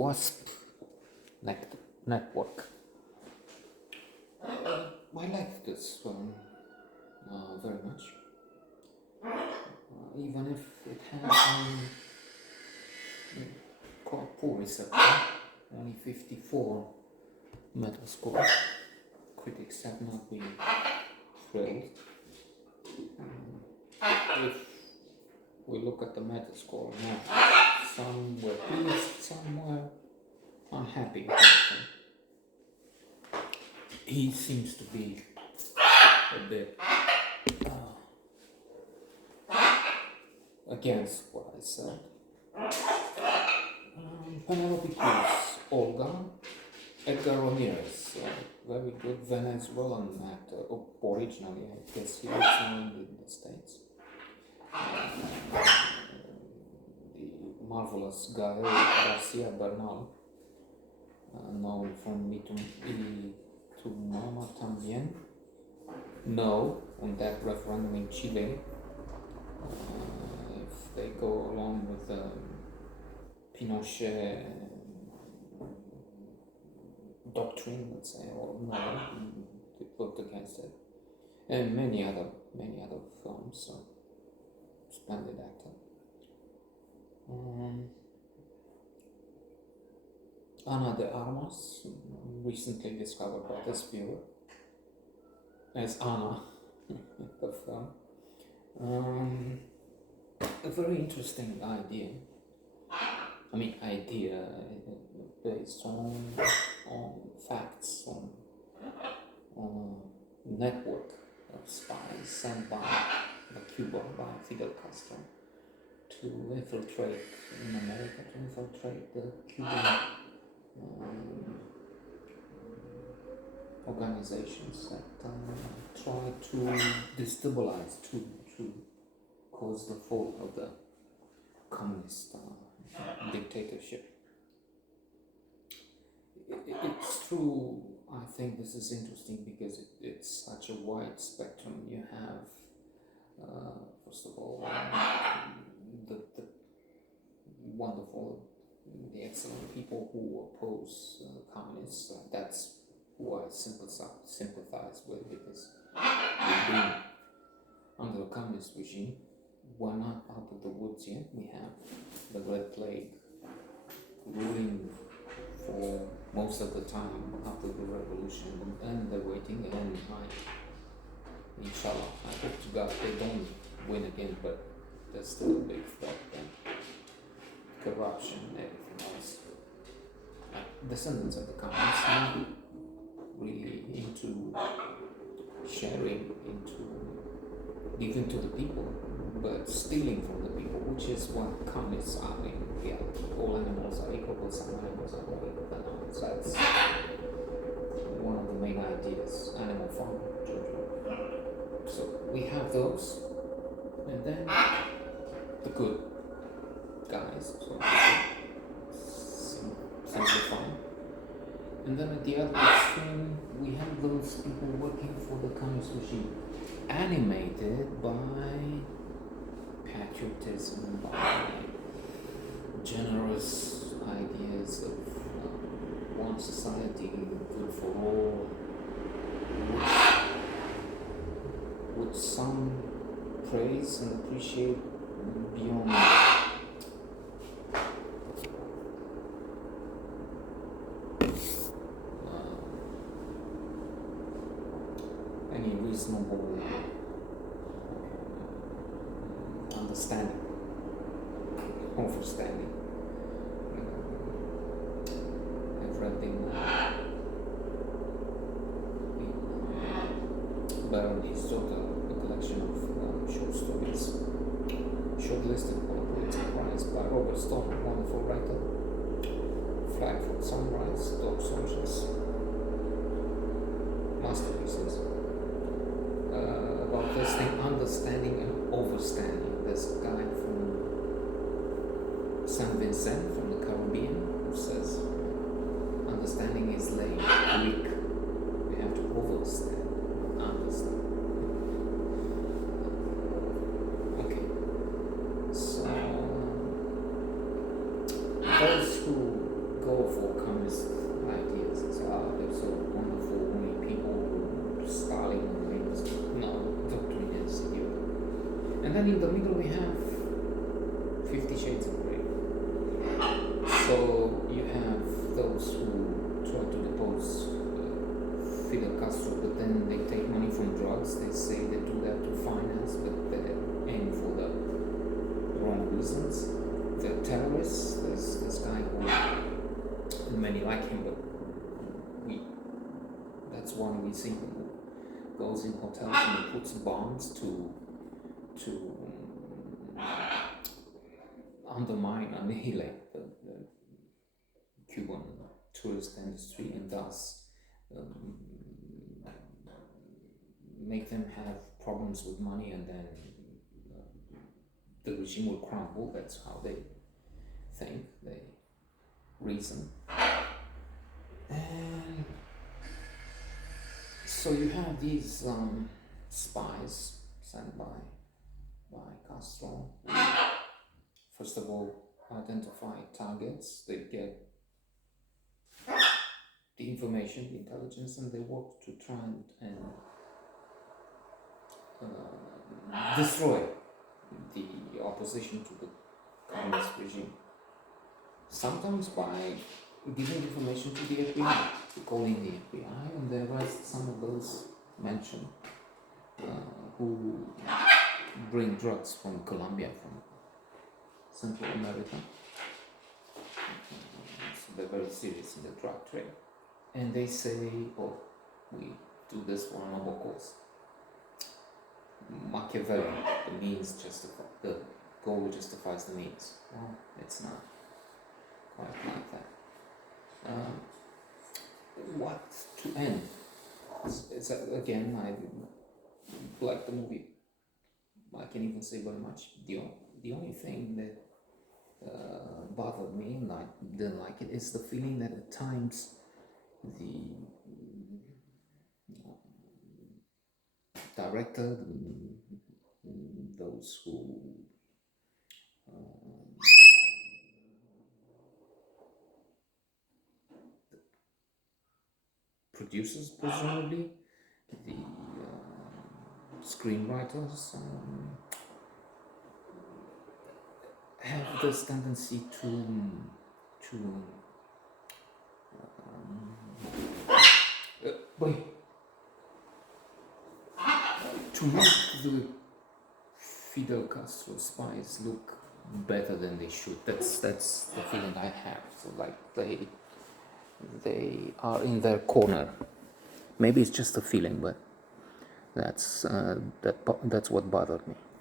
WASP Network. I like this one very much, even if it has quite poor reception, only 54 Metascore. Critics have not been thrilled. If we look at the Metascore now, some were pleased, some were unhappy with him. He seems to be a bit against what I said. Penelope Cruz, Olga, Edgar Ramirez, very good Venezuelan actor, originally, I guess he lives in the States. The marvelous Gael Garcia Bernal, known from Me Tu Mama También, No, on that referendum in Chile. If they go along with the Pinochet doctrine, let's say, or no, they vote against it, and many other films. So, splendid actor. Ana de Armas, recently discovered by this viewer as Anna, the film. A very interesting idea. I mean, idea based on facts, on a network of spies sent by Cuba, by Fidel Castro, to infiltrate in America, to infiltrate the Cuban organizations that try to destabilize, to cause the fall of the communist dictatorship. It's true. I think this is interesting because it's such a wide spectrum. You have, first of all, the wonderful, the excellent people who oppose communists. That's who I sympathize with, because we've been under a communist regime. We're not out of the woods yet. We have the Red Plague ruling for most of the time after the revolution, and they're waiting, and inshallah, I hope to God they don't win again, but there's still a big threat, and corruption and everything else. Descendants of the communists not really into sharing, into giving to the people, but stealing from the people, which is what communists are in reality. All animals are equal, but some animals are more equal than others. That's one of the main ideas, animal farm, So we have those, and then the good guys, so simplifying. And then at the other extreme, we have those people working for the communist regime, animated by patriotism, by generous ideas of one society, good for all, which some praise and appreciate beyond any reasonable understanding, understanding. I've read Baroness Daughter, a collection of short stories, shortlisted for the Pulitzer Prize by Robert Stone, a wonderful writer. Flag for Sunrise, Dog Soldiers, masterpieces. About this thing, understanding and overstanding. There's a guy from San Vincent, from the Caribbean, who says understanding is lame, weak. We have to overstand, understand. Okay, so those who go go for communist ideas as well. They're so wonderful, only people, Stalin, no, doctrine is idiot. And then in the middle we have 50 Shades of Grey. So you have those who try to depose Fidel Castro, but then they take money from drugs. They say they do that to finance, but they aim for the wrong reasons. They're terrorists. There's this guy who many like him, but that's one we see who goes in hotels and he puts bombs to undermine, annihilate the Cuban tourist industry, and thus make them have problems with money, and then the regime will crumble. That's how they think, they reason. And so you have these spies sent by Castro. First of all, identify targets. They get the information, the intelligence, and they work to try and destroy the opposition to the communist regime. Sometimes by giving information to the FBI, calling the FBI, and they arrest some of those mentioned who bring drugs from Colombia, from Central America. So they're very serious in the drug trade. And they say, oh, we do this for a noble cause. Machiavelli, the means justify, the goal justifies the means. Well, it's not quite like that. What to end? It's again, I like the movie. I can even say very much. The only thing that bothered me and I didn't like it is the feeling that at times the director, those who producers, presumably the screenwriters, have this tendency to make the Fidel Castro spies look better than they should. That's the feeling I have. So like they are in their corner. Maybe it's just a feeling, but that's what bothered me.